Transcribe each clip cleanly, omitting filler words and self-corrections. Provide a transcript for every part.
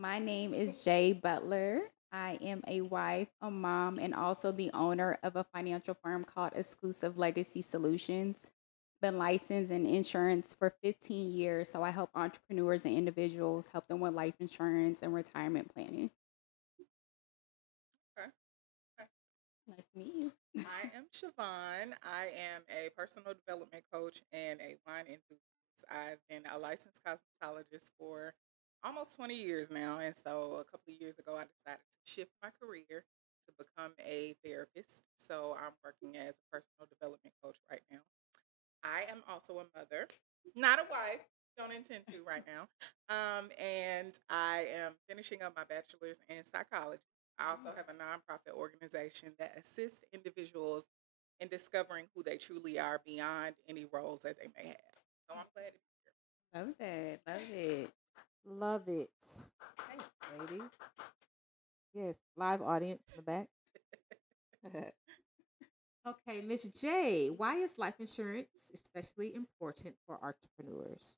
My name is Jay Butler. I am a wife, a mom, and also the owner of a financial firm called Exclusive Legacy Solutions. Been licensed in insurance for 15 years, so I help entrepreneurs and individuals help them with life insurance and retirement planning. Okay. Okay. Nice to meet you. I am Siobhan. I am a personal development coach and a wine enthusiast. I've been a licensed cosmetologist for almost 20 years now. And so a couple of years ago, I decided to shift my career to become a therapist. So I'm working as a personal development coach right now. I am also a mother, not a wife. Don't intend to right now. And I am finishing up my bachelor's in psychology. I also have a nonprofit organization that assists individuals in discovering who they truly are beyond any roles that they may have. So I'm glad to be here. Love that. Love it. Love it. Thanks, ladies. Yes, live audience in the back. Okay, Miss J, why is life insurance especially important for entrepreneurs?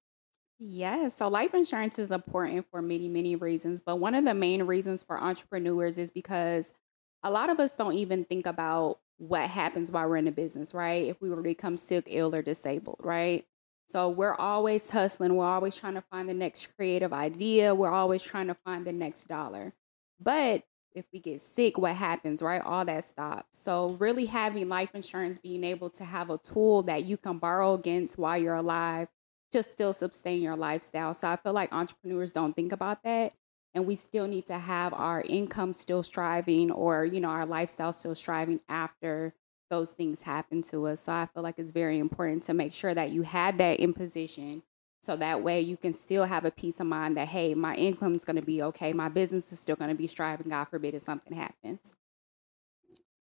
Yes, so life insurance is important for many, many reasons. But one of the main reasons for entrepreneurs is because a lot of us don't even think about what happens while we're in a business, right? If we were to become sick, ill, or disabled, right? So we're always hustling. We're always trying to find the next creative idea. We're always trying to find the next dollar. But if we get sick, what happens, right? All that stops. So really having life insurance, being able to have a tool that you can borrow against while you're alive to still sustain your lifestyle. So I feel like entrepreneurs don't think about that. And we still need to have our income still striving or, our lifestyle still striving after those things happen to us. So I feel like it's very important to make sure that you had that in position. So that way you can still have a peace of mind that, hey, my income is going to be okay. My business is still going to be striving. God forbid if something happens.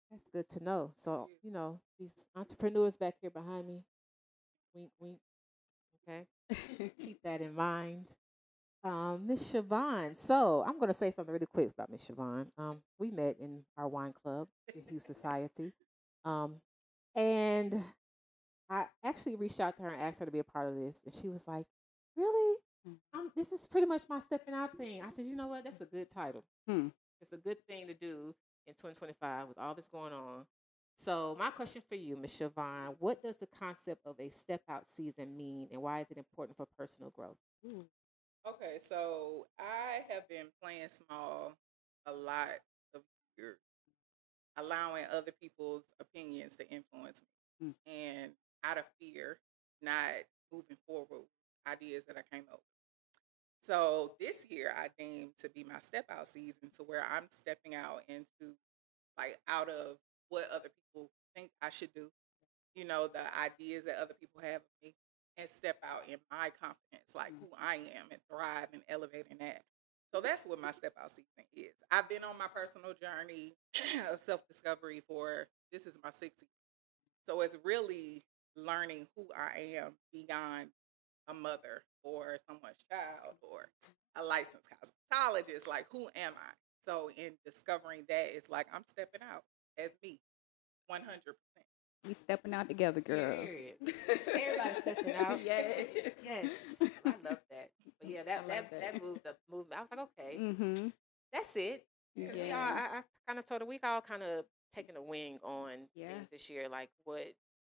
That's good to know. So, these entrepreneurs back here behind me, wink, wink. Okay. Keep that in mind. Miss Siobhan. So I'm gonna say something really quick about Miss Siobhan. We met in our wine club, the Hugh Society. And I actually reached out to her and asked her to be a part of this, and she was like, "Really? This is pretty much my stepping out thing." I said, "You know what? That's a good title. It's a good thing to do in 2025 with all this going on." So my question for you, Ms. Siobhan, what does the concept of a step out season mean, and why is it important for personal growth? Ooh. Okay, so I have been playing small a lot of years, allowing other people's opinions to influence me. And out of fear, not moving forward with ideas that I came up with. So this year I deemed to be my step out season to where I'm stepping out into like out of what other people think I should do, the ideas that other people have of me, and step out in my confidence, like who I am, and thrive and elevate in that. So that's what my step out season is. I've been on my personal journey of self discovery for this is my 6th year. So it's really learning who I am beyond a mother or someone's child or a licensed cosmetologist. Like, who am I? So in discovering that, it's like I'm stepping out as me, 100%. We stepping out together, girls. Everybody stepping out. Yes. Yes. I love that. But yeah, that moved the movement. I was like, okay, that's it. Yeah. I kind of told her we all kind of taking a wing on things this year. Like, what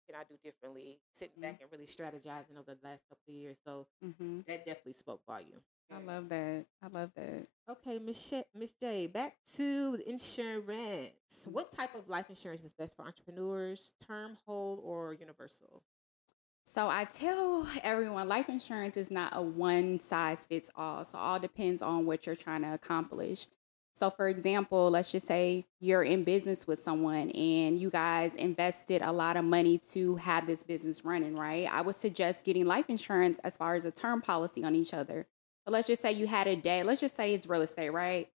can I do differently? Sitting back and really strategizing over the last couple of years. So that definitely spoke volume. I love that. I love that. Okay, Miss J, back to insurance. What type of life insurance is best for entrepreneurs? Term, whole, or universal? So I tell everyone life insurance is not a one size fits all. So all depends on what you're trying to accomplish. So for example, let's just say you're in business with someone and you guys invested a lot of money to have this business running, right? I would suggest getting life insurance as far as a term policy on each other. But let's just say you had a debt. Let's just say it's real estate, right?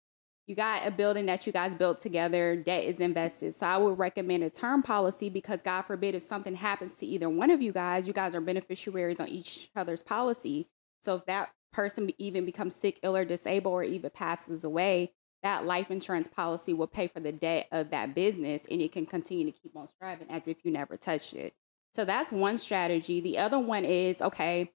You got a building that you guys built together, debt is invested. So I would recommend a term policy because God forbid if something happens to either one of you guys are beneficiaries on each other's policy. So if that person even becomes sick, ill, or disabled, or even passes away, that life insurance policy will pay for the debt of that business and it can continue to keep on striving as if you never touched it. So that's one strategy. The other one is, okay,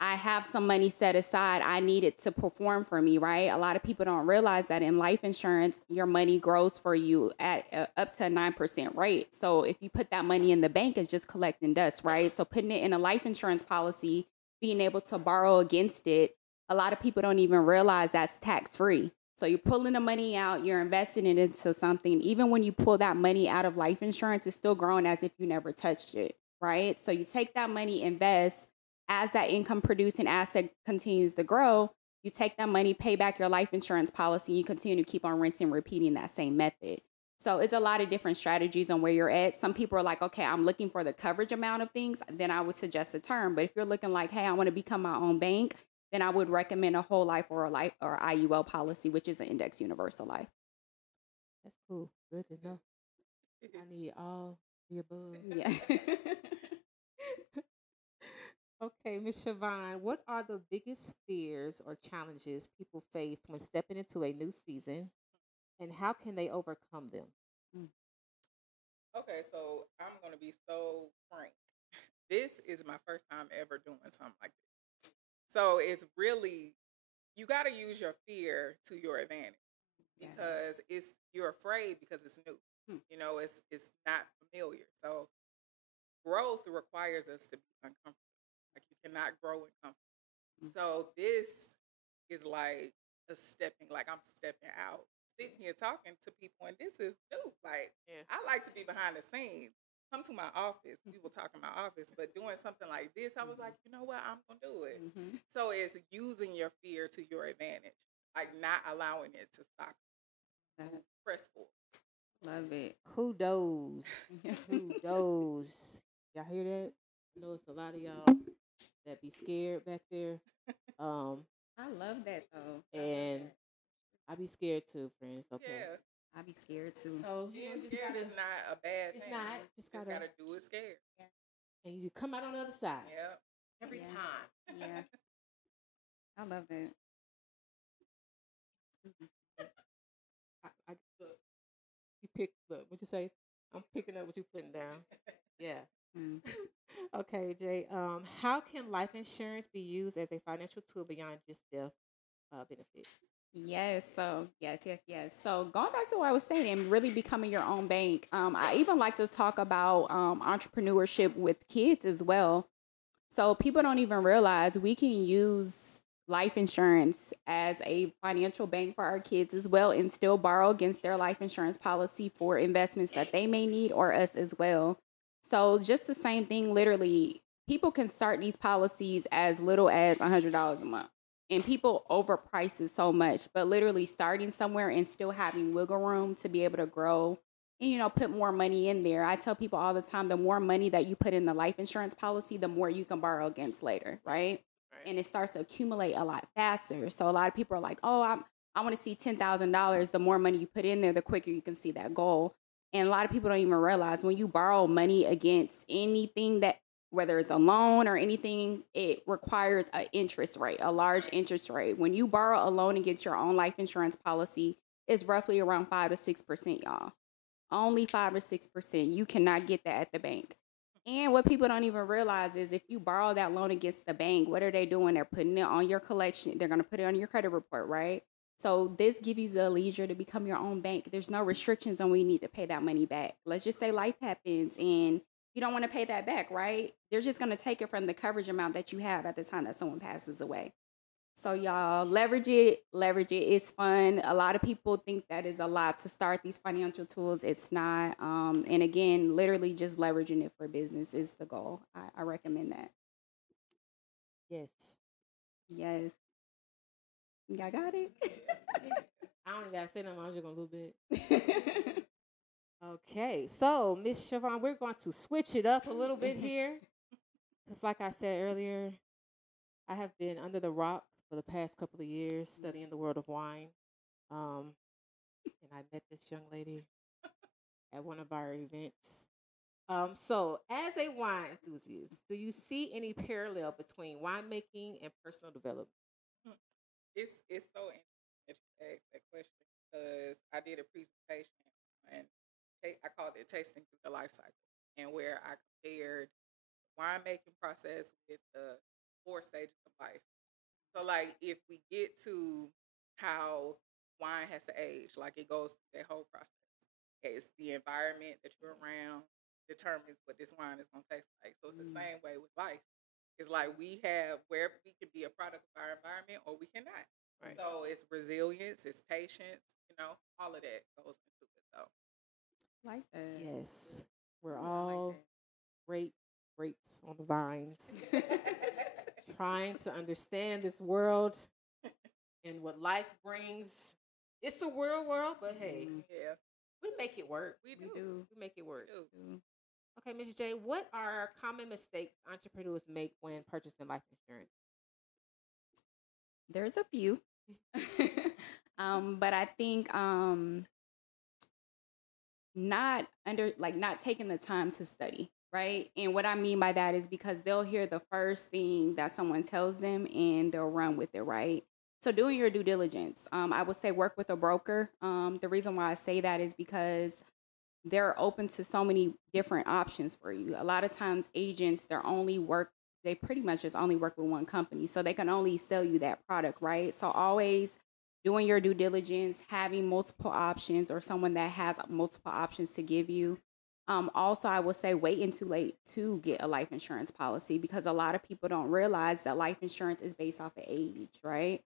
I have some money set aside. I need it to perform for me, right? A lot of people don't realize that in life insurance, your money grows for you at up to a 9% rate. So if you put that money in the bank, it's just collecting dust, right? So putting it in a life insurance policy, being able to borrow against it, a lot of people don't even realize that's tax free. So you're pulling the money out, you're investing it into something. Even when you pull that money out of life insurance, it's still growing as if you never touched it, right? So you take that money, invest. As that income producing asset continues to grow, you take that money, pay back your life insurance policy, and you continue to keep on rinsing, repeating that same method. So it's a lot of different strategies on where you're at. Some people are like, okay, I'm looking for the coverage amount of things. Then I would suggest a term. But if you're looking like, hey, I want to become my own bank, then I would recommend a whole life or a life or IUL policy, which is an index universal life. That's cool. Good to know. I need all the above. Yeah. Okay, Miss CHAVONNE, what are the biggest fears or challenges people face when stepping into a new season, and how can they overcome them? Okay, so I'm going to be so frank. This is my first time ever doing something like this. So it's really, you got to use your fear to your advantage because you're afraid because it's new. You know, it's not familiar. So growth requires us to be uncomfortable. Like you cannot grow in comfort. So this is like I'm stepping out, sitting here talking to people, and this is new. Like I like to be behind the scenes. Come to my office, people talk in my office, but doing something like this, I was like, you know what, I'm gonna do it. So it's using your fear to your advantage, like not allowing it to stop you. Press forward. Love it. Kudos. Kudos. Y'all hear that? I know it's a lot of y'all that be scared back there. I love that though. And I be scared too, friends. Okay. Yeah. I be scared too. So being scared is not a bad thing. It's not. Just gotta do it scared. Yeah. And you come out on the other side. Yep. Every time. Yeah. I love it. Look, you pick. Look, what you say? I'm picking up what you putting down. Yeah. Okay, Jay. How can life insurance be used as a financial tool beyond just death benefit? Yes. So yes. So going back to what I was saying and really becoming your own bank. I even like to talk about entrepreneurship with kids as well. So people don't even realize we can use life insurance as a financial bank for our kids as well and still borrow against their life insurance policy for investments that they may need or us as well. So just the same thing, literally, people can start these policies as little as $100 a month. And people overprice it so much, but literally starting somewhere and still having wiggle room to be able to grow and, put more money in there. I tell people all the time, the more money that you put in the life insurance policy, the more you can borrow against later, right? And it starts to accumulate a lot faster. So a lot of people are like, oh, I want to see $10,000. The more money you put in there, the quicker you can see that goal. And a lot of people don't even realize when you borrow money against anything that, whether it's a loan or anything, it requires an interest rate, a large interest rate. When you borrow a loan against your own life insurance policy, it's roughly around 5 to 6%, y'all. Only 5 or 6%. You cannot get that at the bank. And what people don't even realize is if you borrow that loan against the bank, what are they doing? They're putting it on your collection. They're going to put it on your credit report, right? So this gives you the leisure to become your own bank. There's no restrictions on when you need to pay that money back. Let's just say life happens and you don't want to pay that back, right? They're just going to take it from the coverage amount that you have at the time that someone passes away. So y'all leverage it. It's fun. A lot of people think that is a lot to start these financial tools. It's not. And again, literally just leveraging it for business is the goal. I recommend that. Yes. Y'all got it? I don't got to say nothing. I'm just going to a little bit. Okay. So, Miss CHAVONNE, we're going to switch it up a little bit here. Because like I said earlier, I have been under the rock for the past couple of years studying the world of wine. And I met this young lady at one of our events. So, as a wine enthusiast, do you see any parallel between winemaking and personal development? It's so interesting that you asked that question because I did a presentation and I called it Tasting Through the Life Cycle, and where I compared the winemaking process with the 4 stages of life. So, like, if we get to how wine has to age, like it goes through that whole process. It's the environment that you're around determines what this wine is going to taste like. So it's the same way with life. It's like we have where we can be a product of our environment or we cannot. Right. So it's resilience, it's patience, all of that goes into it. So, like that. Yes, we're all great grapes on the vines, trying to understand this world and what life brings. It's a weird world, but hey, yeah, we make it work. We do. We make it work. Okay, Ms. J, what are common mistakes entrepreneurs make when purchasing life insurance? There's a few. But I think not taking the time to study, right? And what I mean by that is because they'll hear the first thing that someone tells them and they'll run with it, right? So doing your due diligence, I would say work with a broker. The reason why I say that is because they're open to so many different options for you. A lot of times agents, they pretty much just only work with one company. So they can only sell you that product, right? So always doing your due diligence, having multiple options or someone that has multiple options to give you. Also, I would say waiting too late to get a life insurance policy because a lot of people don't realize that life insurance is based off of age, right?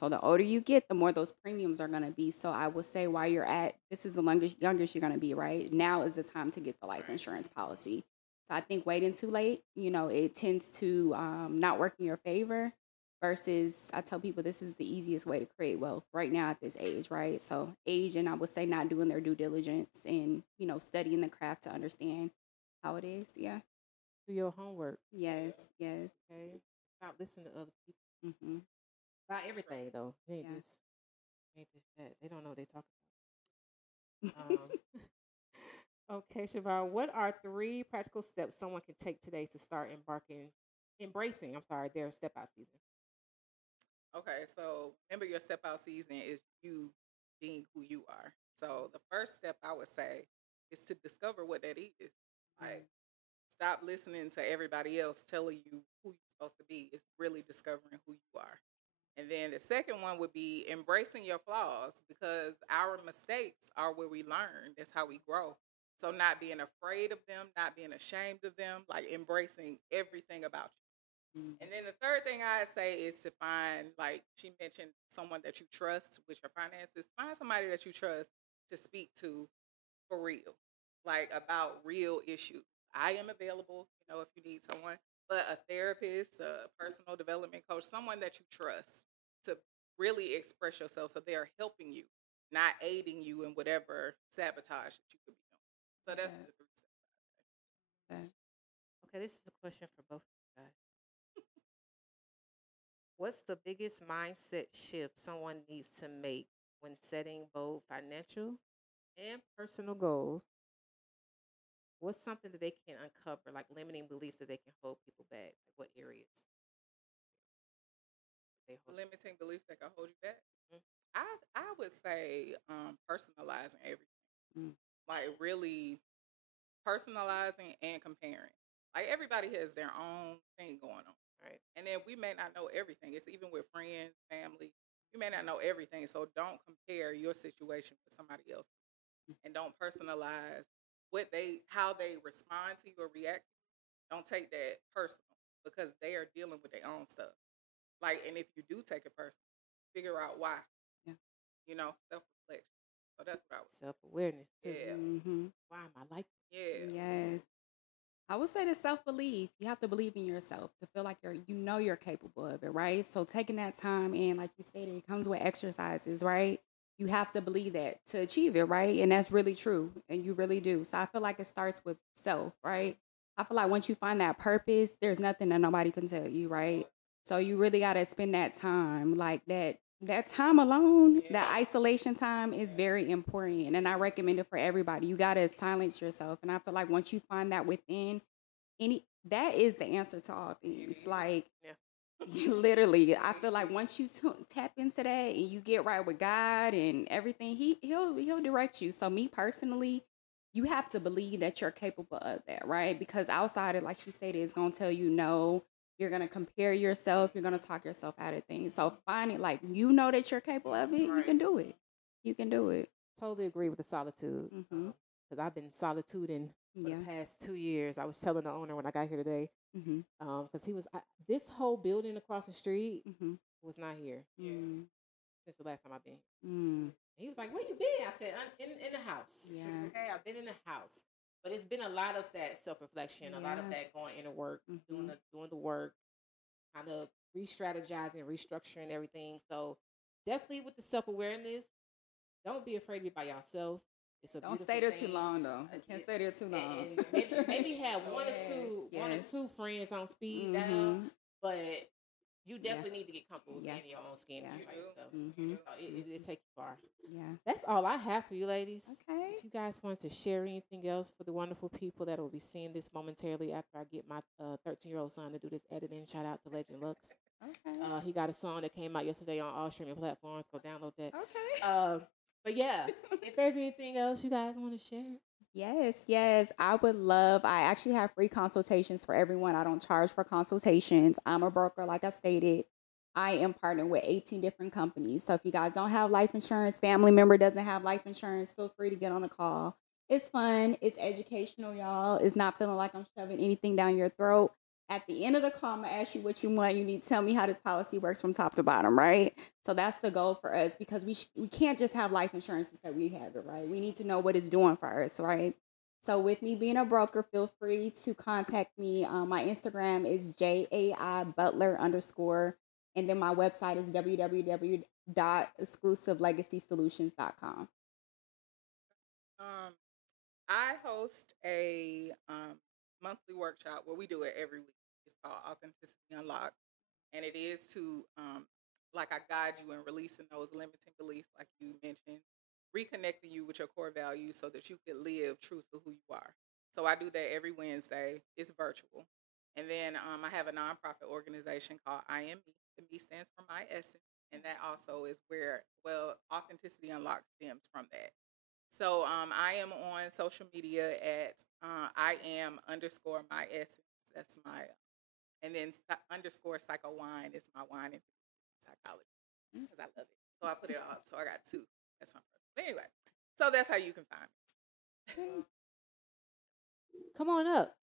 So the older you get, the more those premiums are going to be. So I would say while you're this is the youngest you're going to be, right? Now is the time to get the life insurance policy. So I think waiting too late, it tends to not work in your favor versus I tell people this is the easiest way to create wealth right now at this age, right? So age, and I would say not doing their due diligence and, studying the craft to understand how it is. Yeah. Do your homework. Yes. Okay. Stop listening to other people. Mm-hmm. About everything, though. They ain't just that. They don't know what they talk about. Okay, Siobhan, what are 3 practical steps someone can take today to start embracing their step out season? Okay, so remember your step out season is you being who you are. So the first step I would say is to discover what that is. Like, stop listening to everybody else telling you who you're supposed to be. It's really discovering who you are. And then the second one would be embracing your flaws because our mistakes are where we learn. That's how we grow. So not being afraid of them, not being ashamed of them, like embracing everything about you. Mm-hmm. And then the third thing I say is to find, like she mentioned, someone that you trust with your finances. Find somebody that you trust to speak to for real, like about real issues. I am available, if you need someone, but a therapist, a personal development coach, someone that you trust to really express yourself so they're helping you, not aiding you in whatever sabotage that you could be doing. So that's the 3 steps. Okay, this is a question for both of you guys. What's the biggest mindset shift someone needs to make when setting both financial and personal goals? What's something that they can uncover, like limiting beliefs that they can hold people back? Like what areas? Limiting beliefs that can hold you back? Mm-hmm. I would say personalizing everything. Like really personalizing and comparing. Like everybody has their own thing going on. Right. And then we may not know everything. It's even with friends, family. You may not know everything. So don't compare your situation with somebody else. And don't personalize how they respond to you or react. Don't take that personal because they are dealing with their own stuff. Like, and if you do take it personal, figure out why. Yeah. Self-reflection. So that's what I would say. Self-awareness too. Yeah. Mm-hmm. Why am I like this? Yeah. Yes. I would say the self-belief. You have to believe in yourself to feel like you're capable of it, right? So taking that time and like you stated, it comes with exercises, right? You have to believe that to achieve it, right? And that's really true. And you really do. So I feel like it starts with self, right? I feel like once you find that purpose, there's nothing that nobody can tell you, right? So you really got to spend that time, like that time alone, that isolation time is very important. And I recommend it for everybody. You got to silence yourself. And I feel like once you find that within that is the answer to all things. Like, literally, I feel like once you tap into that and you get right with God and everything, he'll direct you. So me personally, you have to believe that you're capable of that, right? Because outside it, like she stated, is going to tell you no. You're going to compare yourself. You're going to talk yourself out of things. So finding, like, you know that you're capable of it, you can do it. You can do it. Totally agree with the solitude. Because I've been solituding for the past 2 years. I was telling the owner when I got here today, because he was, this whole building across the street was not here since the last time I've been here. He was like, where you been? I said, I'm in the house. Yeah. Okay, I've been in the house. But it's been a lot of that self-reflection, a lot of that going into work, doing the work, kind of re-strategizing, restructuring everything. So definitely with the self-awareness, don't be afraid to be by yourself. It's a don't stay there too long, though. You can't stay there too long. And maybe have one or two friends on speed dial, but you definitely need to get comfortable with your own skin. It takes you far. Yeah. That's all I have for you, ladies. Okay. If you guys want to share anything else for the wonderful people that will be seeing this momentarily after I get my 13-year-old son to do this editing, shout out to Legend Lux. Okay. He got a song that came out yesterday on all streaming platforms. Go download that. Okay. But yeah, if there's anything else you guys want to share. Yes. I would love, I actually have free consultations for everyone. I don't charge for consultations. I'm a broker, like I stated. I am partnered with 18 different companies. So if you guys don't have life insurance, family member doesn't have life insurance, feel free to get on a call. It's fun. It's educational, y'all. It's not feeling like I'm shoving anything down your throat. At the end of the call, I'm going to ask you what you want. You need to tell me how this policy works from top to bottom, right? So that's the goal for us, because we can't just have life insurance and say we have it, right? We need to know what it's doing for us, right? So with me being a broker, feel free to contact me. My Instagram is JAIButler_. And then my website is www.exclusivelegacysolutions.com. I host a monthly workshop where we do it every week. It's called Authenticity Unlocked. And it is to, like, I guide you in releasing those limiting beliefs, like you mentioned, reconnecting you with your core values so that you can live true to who you are. So I do that every Wednesday. It's virtual. And then I have a nonprofit organization called I Am Me. The Me stands for My Essence. And that also is where, Authenticity Unlocked stems from that. So I am on social media at I am_my essence. That's my, and then _psycho wine is my wine and psychology, because I love it. So I put it all. So I got 2. That's my first. But anyway, so that's how you can find me. Come on up.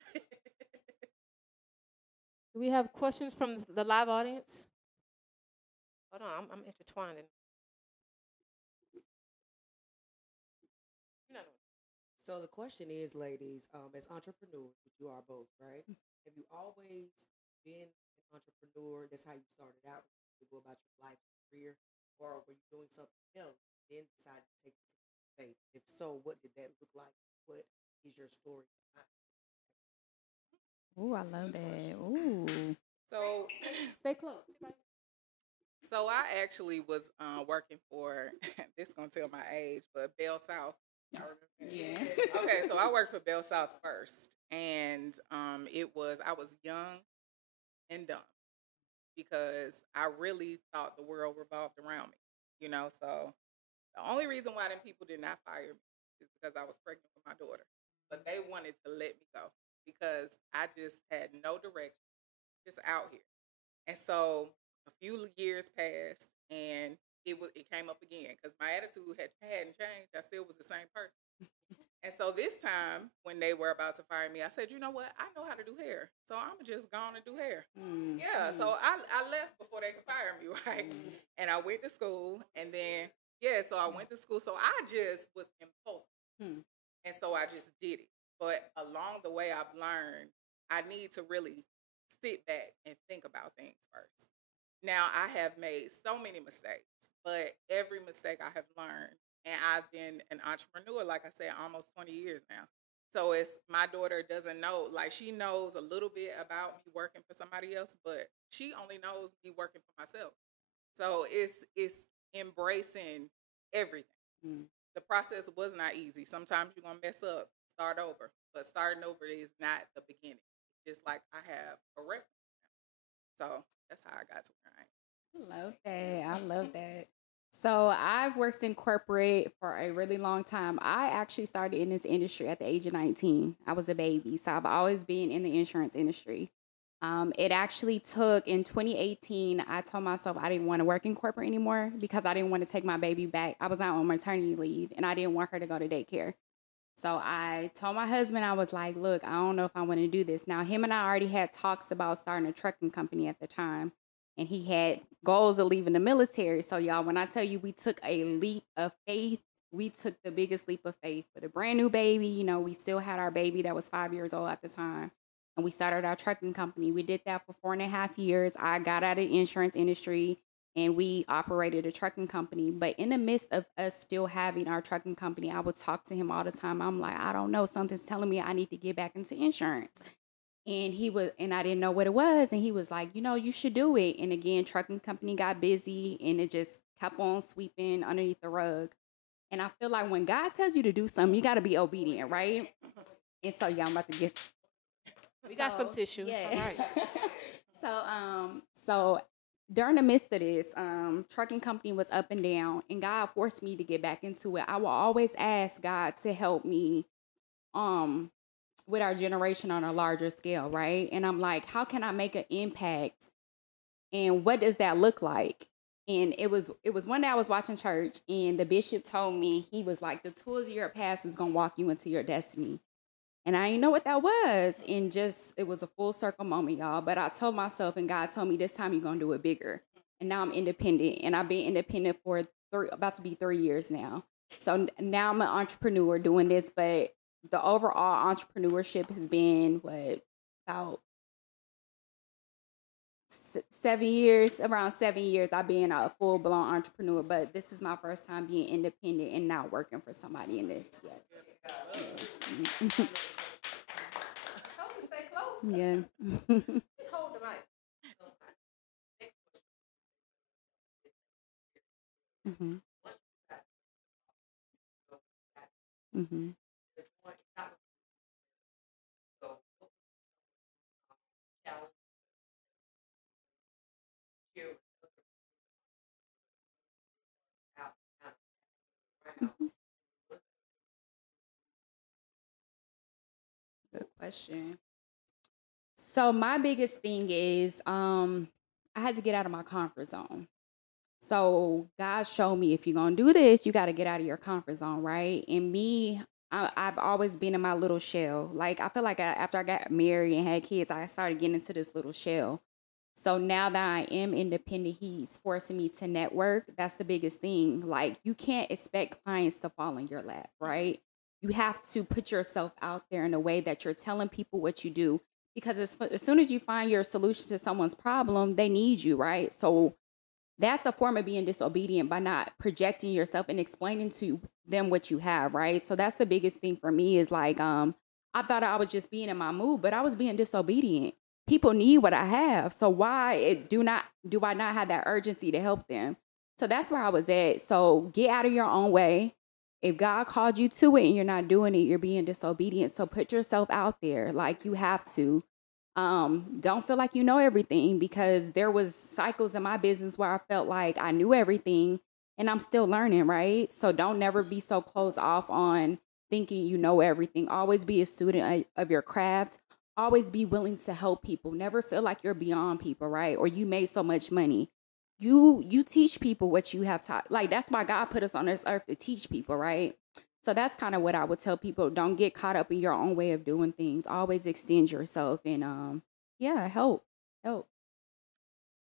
Do we have questions from the live audience? Hold on, I'm intertwining. So the question is, ladies, as entrepreneurs, which you are both, right? Have you always been an entrepreneur? That's how you started out to go about your life and career, or were you doing something else and then decided to take it to faith? If so, what did that look like? What is your story? Ooh, I love that. Ooh. So stay close. So I actually was working for, this is going to tell my age, but Bell South. I remember. Yeah. Okay, so I worked for Bell South first, and I was young and dumb, because I really thought the world revolved around me, so the only reason why them people did not fire me is because I was pregnant with my daughter, but they wanted to let me go because I just had no direction, just out here. And so a few years passed, and it came up again because my attitude hadn't changed. I still was the same person. And so this time, when they were about to fire me, I said, you know what? I know how to do hair, so I'm just going to do hair. Yeah, so I left before they could fire me, right? And I went to school, and then, so I went to school. So I just was impulsive, and so I just did it. But along the way, I've learned I need to really sit back and think about things first. Now, I have made so many mistakes, but every mistake I have learned, and I've been an entrepreneur, like I said, almost 20 years now. So it's, my daughter doesn't know, like, she knows a little bit about me working for somebody else, but she only knows me working for myself. So it's embracing everything. The process was not easy. Sometimes you're going to mess up, start over, but starting over is not the beginning. It's just like I have a reference now. So that's how I got to where I am. I love that. So I've worked in corporate for a really long time. I actually started in this industry at the age of 19. I was a baby. So I've always been in the insurance industry. It actually took in 2018. I told myself I didn't want to work in corporate anymore because I didn't want to take my baby back. I was out on maternity leave and I didn't want her to go to daycare. So I told my husband, I was like, look, I don't know if I want to do this. Now, him and I already had talks about starting a trucking company at the time. And he had goals of leaving the military. So, y'all, when I tell you we took a leap of faith, we took the biggest leap of faith with a brand new baby. You know, we still had our baby that was 5 years old at the time. And we started our trucking company. We did that for 4.5 years. I got out of the insurance industry and we operated a trucking company. But in the midst of us still having our trucking company, I would talk to him all the time. I'm like, I don't know, something's telling me I need to get back into insurance. And I didn't know what it was. And he was like, you know, you should do it. And again, trucking company got busy and it just kept on sweeping underneath the rug. And I feel like when God tells you to do something, you got to be obedient, right? And so, yeah, I'm about to get. We got some tissue. Yeah. All right. So during the midst of this, trucking company was up and down, and God forced me to get back into it. I will always ask God to help me, with our generation on a larger scale, right? And I'm like, how can I make an impact? And what does that look like? And it was one day I was watching church, and the bishop told me, he was like, the tools of your past is gonna walk you into your destiny. And I didn't know what that was. And it was a full circle moment, y'all. But I told myself, and God told me, this time you're going to do it bigger. And now I'm independent. And I've been independent for about to be 3 years now. So now I'm an entrepreneur doing this. But the overall entrepreneurship has been, about 7 years, around 7 years, I've been a full-blown entrepreneur. But this is my first time being independent and not working for somebody in this yet. Yeah. Yeah. Hold the mic. Mm-hmm. Mm-hmm. Good question. So my biggest thing is I had to get out of my comfort zone. So God showed me, if you're gonna do this, you got to get out of your comfort zone, right? And me, I've always been in my little shell. Like I feel like after I got married and had kids, I started getting into this little shell. So now that I am independent, he's forcing me to network. That's the biggest thing. Like you can't expect clients to fall in your lap, right? You have to put yourself out there in a way that you're telling people what you do. Because as soon as you find your solution to someone's problem, they need you, right? So that's a form of being disobedient by not projecting yourself and explaining to them what you have, right? So that's the biggest thing for me is like, I thought I was just being in my mood, but I was being disobedient. People need what I have. So do I not have that urgency to help them? So that's where I was at. So get out of your own way. If God called you to it and you're not doing it, you're being disobedient. So put yourself out there like you have to. Don't feel like you know everything, because there was cycles in my business where I felt like I knew everything and I'm still learning, right? So don't never be so closed off on thinking you know everything. Always be a student of your craft. Always be willing to help people. Never feel like you're beyond people, right? Or you made so much money. You teach people what you have taught. Like that's why God put us on this earth, to teach people, right? So that's kind of what I would tell people. Don't get caught up in your own way of doing things. Always extend yourself and help.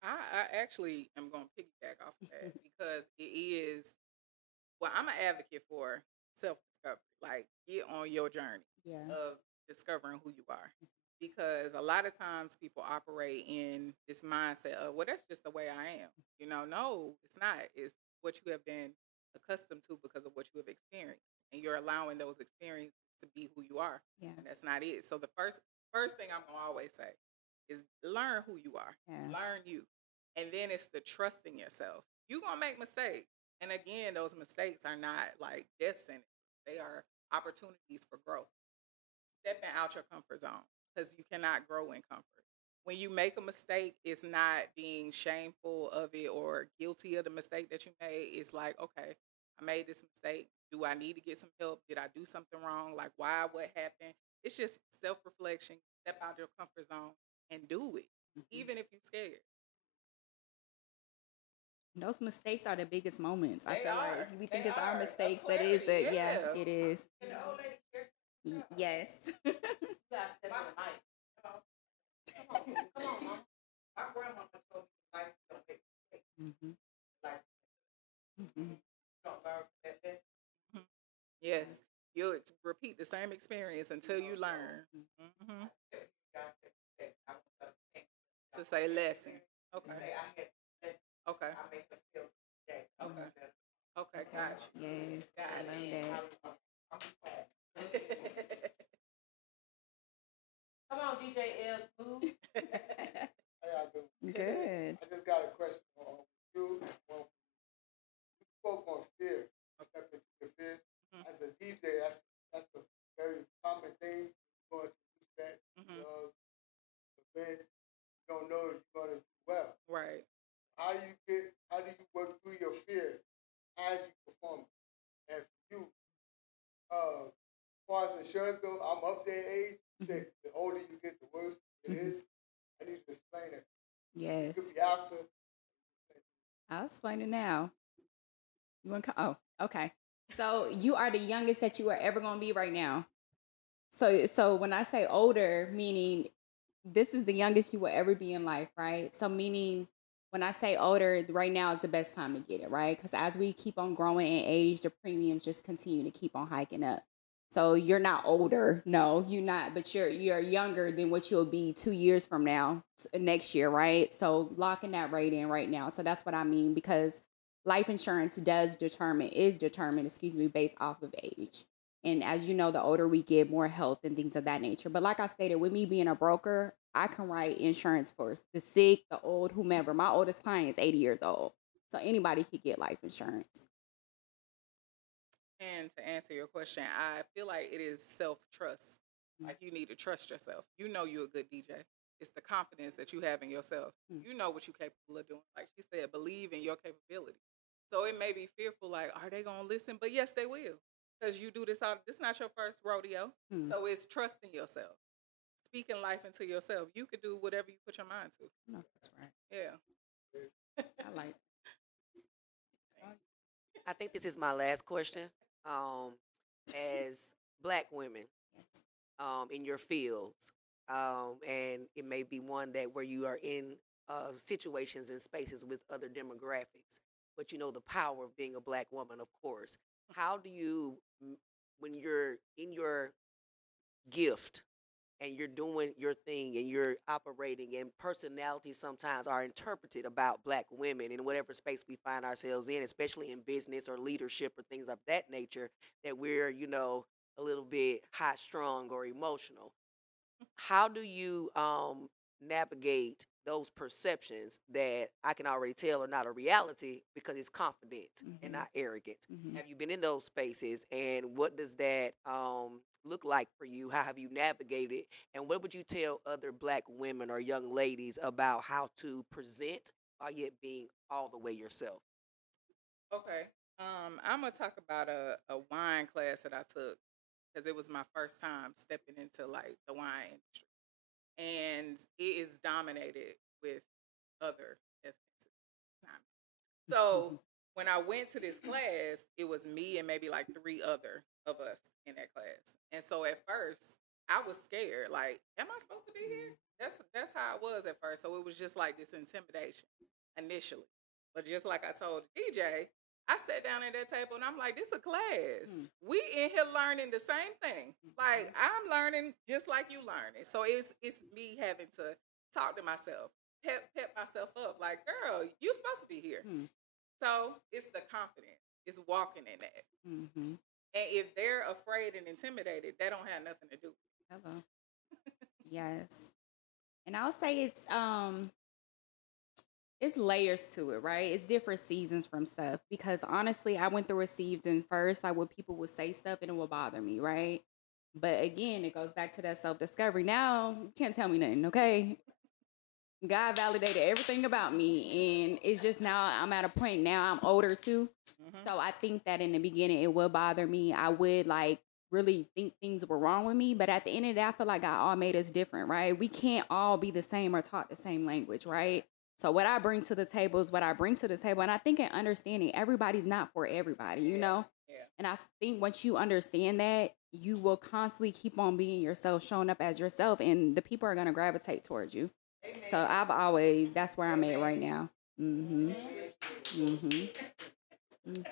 I actually am going to piggyback off of that because it is, well, I'm an advocate for self-discovery. Like, get on your journey of discovering who you are. Because a lot of times people operate in this mindset of, well, that's just the way I am. You know, no, it's not. It's what you have been accustomed to because of what you have experienced. And you're allowing those experiences to be who you are. Yeah. And that's not it. So the first thing I'm going to always say is learn who you are. Yeah. Learn you. And then it's the trust in yourself. You're going to make mistakes. And again, those mistakes are not like death sentences. They are opportunities for growth. Stepping out your comfort zone, because you cannot grow in comfort. When you make a mistake, it's not being shameful of it or guilty of the mistake that you made. It's like, okay, I made this mistake. Do I need to get some help? Did I do something wrong? Like, why? What happened? It's just self-reflection. Step out your comfort zone and do it, even if you're scared. Those mistakes are the biggest moments. I They feel are. like we They think it's our are. mistakes, Of but it is clarity, it. Yeah, yeah. it is. And the old lady cares. Yes. You gotta step in the mic. Come on, Mama. My grandmama told me life don't make mistakes. Mm-hmm. Like, Mm-hmm. don't learn that lesson. Yes. You'll repeat the same experience until you learn. Mm-hmm. To say lesson. Okay. Say I had lesson. Okay. I make her feel that. Okay. Okay, gotcha. Yes. I love that. Come on, DJ L. Smooth. How y'all doing? Good. I just got a question on you. You spoke on fear, step into the fear. As a DJ, that's a very common thing. Going to do that, events, you don't know if you're going to do well. Right. How do you work through your fear as you perform? And for you, as far as insurance goes, I'm up there age. You said the older you get, the worse it is. I need to explain it. Yes. It could be after. I'll explain it now. You want to come? Oh, okay. So you are the youngest that you are ever going to be right now. So when I say older, meaning this is the youngest you will ever be in life, right? So meaning when I say older, right now is the best time to get it, right? Because as we keep on growing in age, the premiums just continue to keep on hiking up. So you're not older, no, you're not, but you're younger than what you'll be 2 years from now, next year, right? So locking that rate in right now. So that's what I mean, because life insurance is determined, based off of age. And as you know, the older we get, more health and things of that nature. But like I stated, with me being a broker, I can write insurance for the sick, the old, whomever. My oldest client is 80 years old. So anybody could get life insurance. And to answer your question, I feel like it is self-trust. Like you need to trust yourself. You know you're a good DJ. It's the confidence that you have in yourself. You know what you're capable of doing. Like she said, believe in your capability. So it may be fearful, like, are they going to listen? But yes, they will. Because you do this all. This is not your first rodeo. So it's trusting yourself. Speaking life into yourself. You could do whatever you put your mind to. No, that's right. Yeah. I like it. I think this is my last question. As Black women in your fields, and it may be one that where you are in situations and spaces with other demographics, but you know the power of being a Black woman, of course. How do you, when you're in your gift and you're doing your thing and you're operating, and personalities sometimes are interpreted about Black women in whatever space we find ourselves in, especially in business or leadership or things of that nature, that we're, you know, a little bit high strung or emotional. How do you navigate those perceptions that I can already tell are not a reality because it's confident and not arrogant? Have you been in those spaces, and what does that look like for you? How have you navigated, and what would you tell other Black women or young ladies about how to present while yet being all the way yourself? Okay. I'm going to talk about a wine class that I took because it was my first time stepping into like the wine industry. And it is dominated with other ethnicities. So when I went to this class, it was me and maybe like 3 other of us in that class. And so at first, I was scared. Like, am I supposed to be here? That's how I was at first. So it was just like this intimidation initially. But just like I told the DJ, I sat down at that table and I'm like, this is a class. We in here learning the same thing. Like, I'm learning just like you learning. So it's me having to talk to myself, pep myself up. Like, girl, you supposed to be here. So it's the confidence. It's walking in that. And if they're afraid and intimidated, that don't have nothing to do with it. Hello. Yes. And I'll say it's layers to it, right? It's different seasons from stuff, because honestly, I went through a season first, like where people would say stuff and it would bother me, right? But again, it goes back to that self-discovery. Now, you can't tell me nothing, okay? God validated everything about me, and it's just now I'm at a point now, I'm older too. So I think that in the beginning, it would bother me. I would like really think things were wrong with me. But at the end of the day, I feel like God all made us different, right? We can't all be the same or talk the same language, right? So what I bring to the table is what I bring to the table. And I think in understanding everybody's not for everybody, you know? Yeah. And I think once you understand that, you will constantly keep on being yourself, showing up as yourself, and the people are going to gravitate towards you. Amen. So that's where I'm at right now. Mm-hmm. Mm-hmm.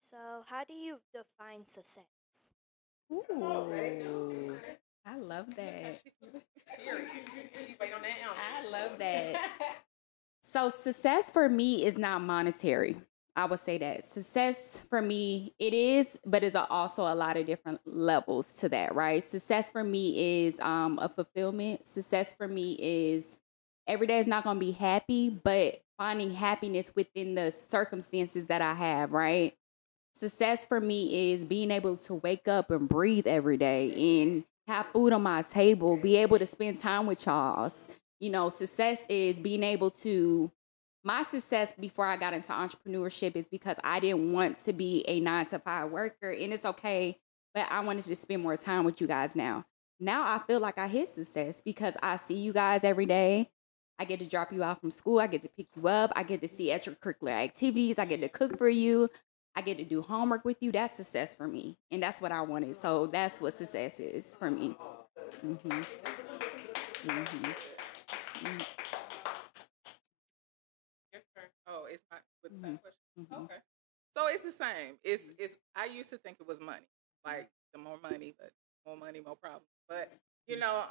So how do you define success? Ooh, I love that. She wait on that answer. I love that. So success for me is not monetary. I would say that success for me, it is, but it's also a lot of different levels to that, right? Success for me is a fulfillment. Success for me is every day is not going to be happy, but finding happiness within the circumstances that I have, right? Success for me is being able to wake up and breathe every day and have food on my table, be able to spend time with y'all. You know, success is being able to, my success before I got into entrepreneurship is because I didn't want to be a 9-to-5 worker, and it's okay, but I wanted to spend more time with you guys now. Now I feel like I hit success because I see you guys every day. I get to drop you off from school. I get to pick you up. I get to see extracurricular activities. I get to cook for you. I get to do homework with you. That's success for me. And that's what I wanted. So that's what success is for me. Mm-hmm. Mm-hmm. Mm-hmm. Oh, it's not with the same question. Mm-hmm. Okay. So it's the same. It's I used to think it was money. Like the more money, but more money, more problems. But you know,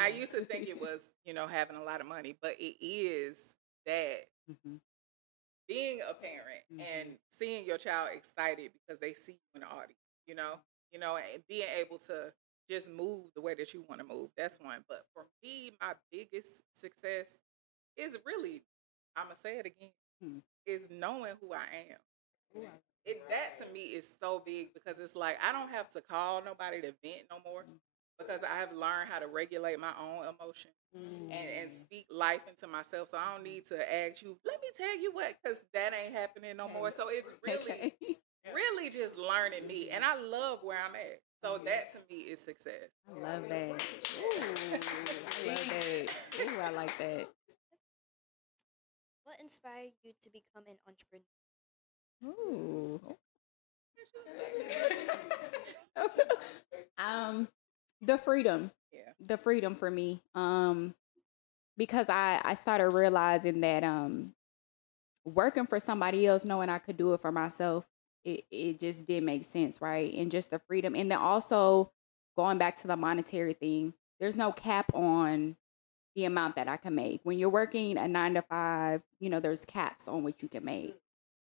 I used to think it was, you know, having a lot of money, but it is that being a parent and seeing your child excited because they see you in the audience, you know, and being able to just move the way that you want to move. That's one. But for me, my biggest success is really, I'm going to say it again, is knowing who I am. That to me is so big because it's like I don't have to call nobody to vent no more because I have learned how to regulate my own emotions and speak life into myself. So I don't need to ask you, let me tell you what, because that ain't happening no more. So it's really, really just learning me. And I love where I'm at. So that to me is success. I love that. Ooh, I love that. Ooh, I like that. What inspired you to become an entrepreneur? Ooh. The freedom. Yeah. The freedom for me. Because I started realizing that working for somebody else, knowing I could do it for myself, it just didn't make sense, right? And just the freedom. And then also going back to the monetary thing, there's no cap on the amount that I can make. When you're working a 9-to-5, you know, there's caps on what you can make.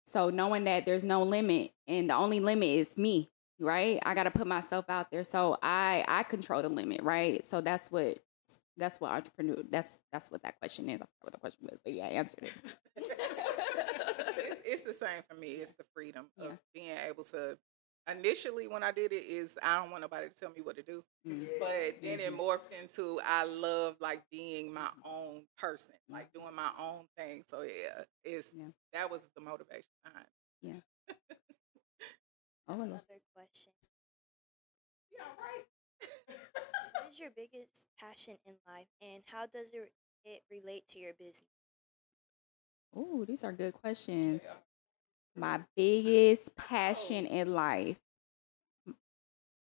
So knowing that there's no limit and the only limit is me, right? I got to put myself out there. So I control the limit, right? So that's what entrepreneur, that's what that question is. I forgot what the question was, but yeah, I answered it. It's the same for me. It's the freedom of being able to. Initially, when I did it, I don't want nobody to tell me what to do. But then it morphed into I love like being my own person, like doing my own thing. So that was the motivation behind it. Yeah. Another question. Yeah, right. What is your biggest passion in life, and how does it relate to your business? Oh, these are good questions. Yeah. My biggest passion in life.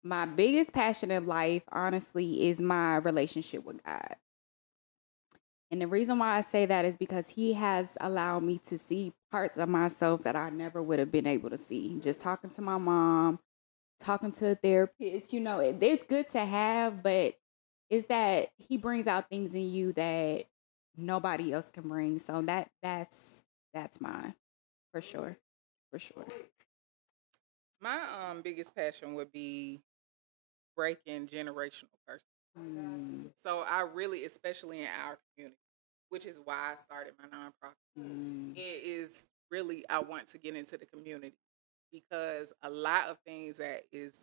My biggest passion in life, honestly, is my relationship with God. And the reason why I say that is because He has allowed me to see parts of myself that I never would have been able to see. Just talking to my mom, talking to a therapist, you know, it's good to have, but it's that He brings out things in you that nobody else can bring. So that's mine, for sure. For sure. My biggest passion would be breaking generational curses. So I really, especially in our community, which is why I started my nonprofit. It is really, I want to get into the community because a lot of things that is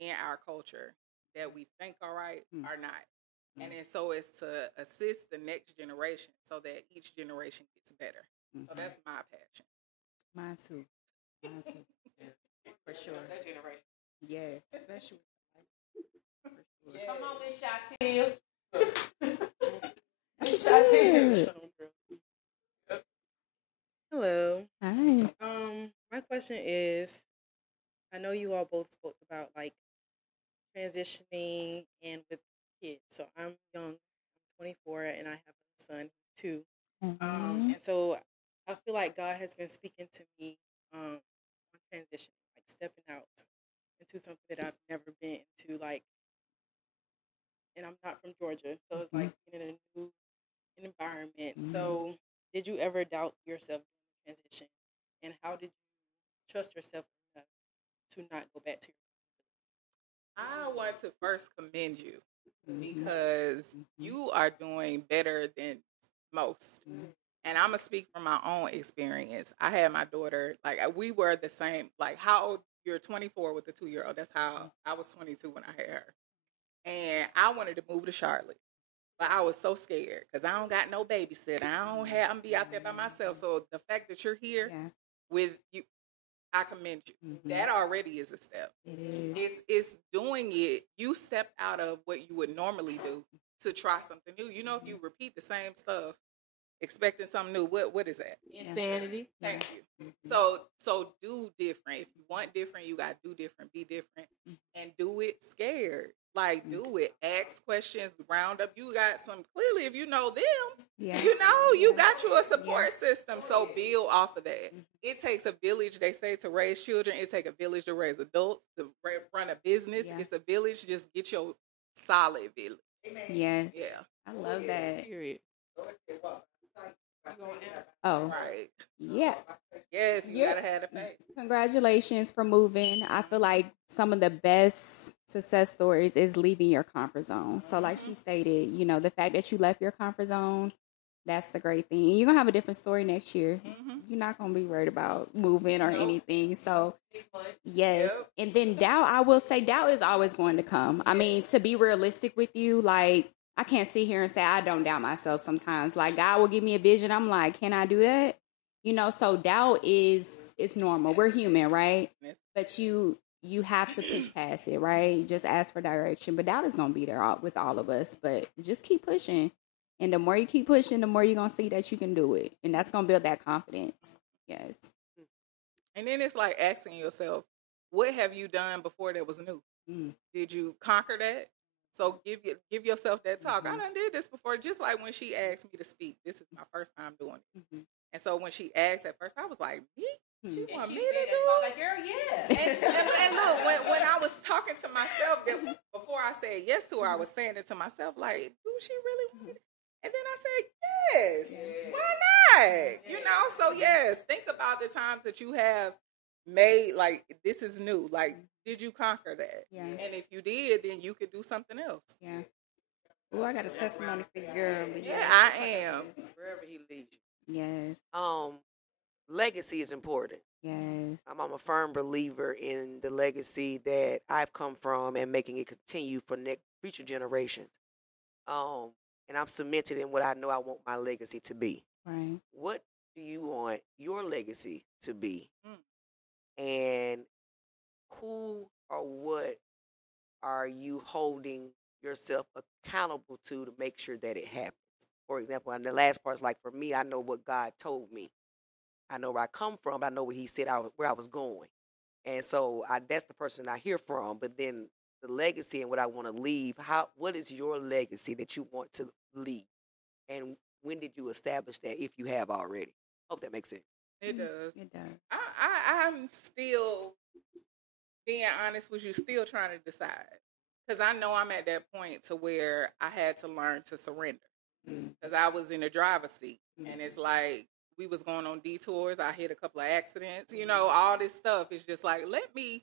in our culture that we think are right are not. And then so it's to assist the next generation so that each generation gets better. So that's my passion. Mine too. Yeah, for sure. That generation. Yes, especially. Yes. Come on, Miss Shatil. Miss Shatil. Hello. Hi. My question is, I know you all both spoke about like transitioning and with kids. So I'm young, I'm 24, and I have a son too. And so I feel like God has been speaking to me on transition, like stepping out into something that I've never been into, like, and I'm not from Georgia, so it's like being in a new environment. So did you ever doubt yourself in the transition, and how did you trust yourself enough to not go back to your I want to first commend you because you are doing better than most. And I'm going to speak from my own experience. I had my daughter, like, we were the same, like, how old? You're 24 with a 2-year-old. That's how I was 22 when I had her. And I wanted to move to Charlotte. But I was so scared because I don't got no babysitter. I'm going to be out there by myself. So the fact that you're here with you, I commend you. That already is a step. It is. It's doing it. You stepped out of what you would normally do to try something new. You know, if you repeat the same stuff, expecting something new, what is that? Insanity. Thank you. So do different. If you want different, you got to do different, be different, and do it scared. Like, do it. Ask questions, round up. You got some, clearly, if you know them, you know, you got you a support system. So build off of that. It takes a village, they say, to raise children. It takes a village to raise adults, to run a business. It's a village. Just get your solid village. Yes. Yeah. I love that. Period. Oh, Right. yeah. Yes, you got to have the faith. Congratulations for moving. I feel like some of the best success stories is leaving your comfort zone. So like she stated, you know, the fact that you left your comfort zone, that's the great thing. And you're going to have a different story next year. You're not going to be worried about moving or anything. So, yes. And then doubt, I will say doubt is always going to come. I mean, to be realistic with you, like, I can't sit here and say I don't doubt myself sometimes. Like, God will give me a vision. I'm like, can I do that? You know, so doubt it's normal. We're human, right? But you have to push past it, right? Just ask for direction. But doubt is going to be there with all of us. But just keep pushing. And the more you keep pushing, the more you're going to see that you can do it. And that's going to build that confidence. Yes. And then it's like asking yourself, what have you done before that was new? Did you conquer that? So give yourself that talk. I done did this before. Just like when she asked me to speak. This is my first time doing it. And so when she asked at first, I was like, me? She want me to do it? I was like, girl, yeah. And look, when I was talking to myself, before I said yes to her, I was saying it to myself, like, do she really want it? And then I said, yes. Why not? You know, so yes, think about the times that you have made, like, this is new. Like, did you conquer that? Yeah. And if you did, then you could do something else. Yeah. Oh, I got a testimony for you, girl. But Yeah, I am. Wherever he leads you. Yes. Legacy is important. Yes. I'm a firm believer in the legacy that I've come from and making it continue for future generations. And I'm cemented in what I know I want my legacy to be. Right. What do you want your legacy to be? And who or what are you holding yourself accountable to make sure that it happens? For example, and the last part is like, for me, I know what God told me. I know where I come from. I know what he said where I was going. And so that's the person I hear from. But then the legacy and what I want to leave, what is your legacy that you want to leave? And when did you establish that, if you have already? Hope that makes sense. It does. It does. I'm still, being honest with you, still trying to decide. Because I know I'm at that point to where I had to learn to surrender. Because I was in the driver's seat. And it's like, we was going on detours. I hit a couple of accidents. You know, all this stuff is just like, let me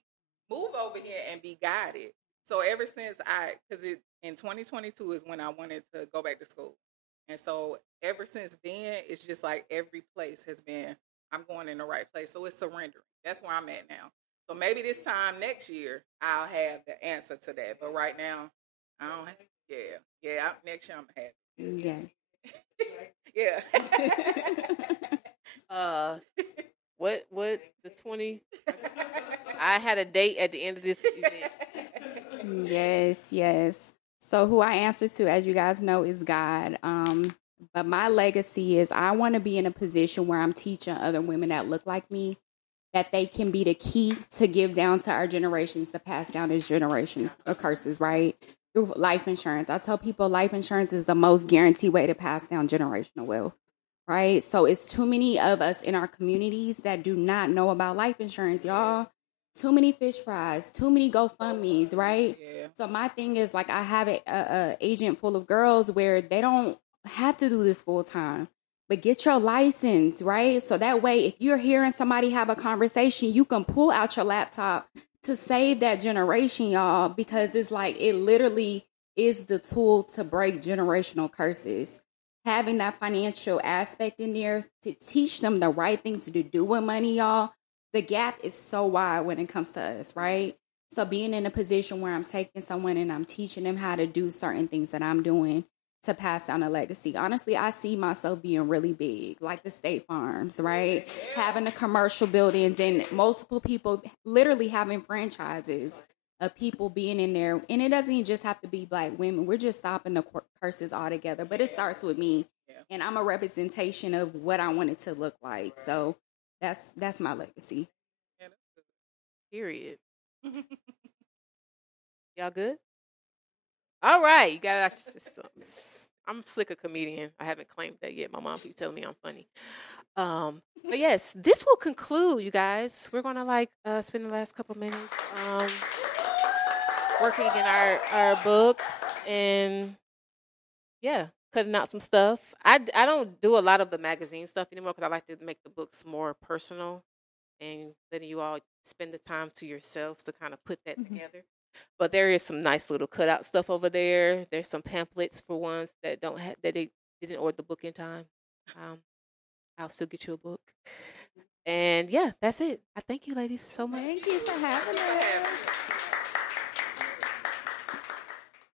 move over here and be guided. So ever since because in 2022 is when I wanted to go back to school. And so ever since then, it's just like every place has been, I'm going in the right place. So it's surrendering. That's where I'm at now. So maybe this time next year, I'll have the answer to that. But right now, I don't have, next year I'm going to have it. Yeah. What the 20? I I had a date at the end of this event. Yes. So who I answer to, as you guys know, is God. But my legacy is I want to be in a position where I'm teaching other women that look like me that they can be the key to give down to our generations, to pass down this generation of curses, right? Through life insurance. I tell people life insurance is the most guaranteed way to pass down generational wealth, right? So it's too many of us in our communities that do not know about life insurance, y'all. Too many fish fries, too many GoFundMes, right? Yeah. So my thing is, like, I have a agent full of girls where they don't have to do this full time, but get your license, right? So that way, if you're hearing somebody have a conversation, you can pull out your laptop to save that generation, y'all, because it's like, it literally is the tool to break generational curses. Having that financial aspect in there to teach them the right things to do with money, y'all. The gap is so wide when it comes to us, right? So being in a position where I'm taking someone and I'm teaching them how to do certain things that I'm doing to pass down a legacy. Honestly, I see myself being really big, like the State Farms, right? Having the commercial buildings and multiple people literally having franchises of people being in there. And it doesn't even just have to be Black women. We're just stopping the curses altogether. But it starts with me. And I'm a representation of what I want it to look like. So that's my legacy. Period. Y'all good? All right, you got it out your systems. I'm slick a comedian. I haven't claimed that yet. My mom keeps telling me I'm funny. But yes, this will conclude, you guys. We're gonna spend the last couple minutes working in our books and cutting out some stuff. I don't do a lot of the magazine stuff anymore because I like to make the books more personal and letting you all spend the time to yourselves to kind of put that together. But there is some nice little cutout stuff over there. There's some pamphlets for ones that they didn't order the book in time. I'll still get you a book. And that's it. I thank you, ladies, so much. Thank you for having us.